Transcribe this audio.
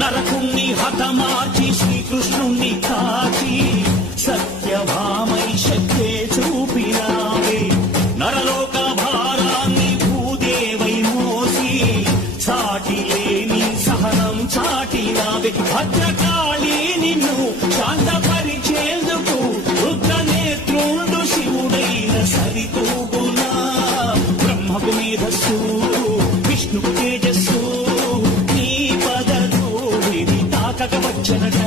నరకుణ్ణి హతమార్చి శ్రీకృష్ణుణ్ణి కాచి సత్యభామై శక్తే చూపినావే. నరలోక భారాన్ని భూదేవై మోసి సాటి లేని సహనం చాటినావే. భద్రకాళి నిన్ను శాంతపరిచేందుకు రుద్రనేత్రుండు శివుడైన సరితూగునా. బ్రహ్మకు మేధస్సు విష్ణుకు తేజస్సు నీ పదతో విధి తాకక వచ్చనట.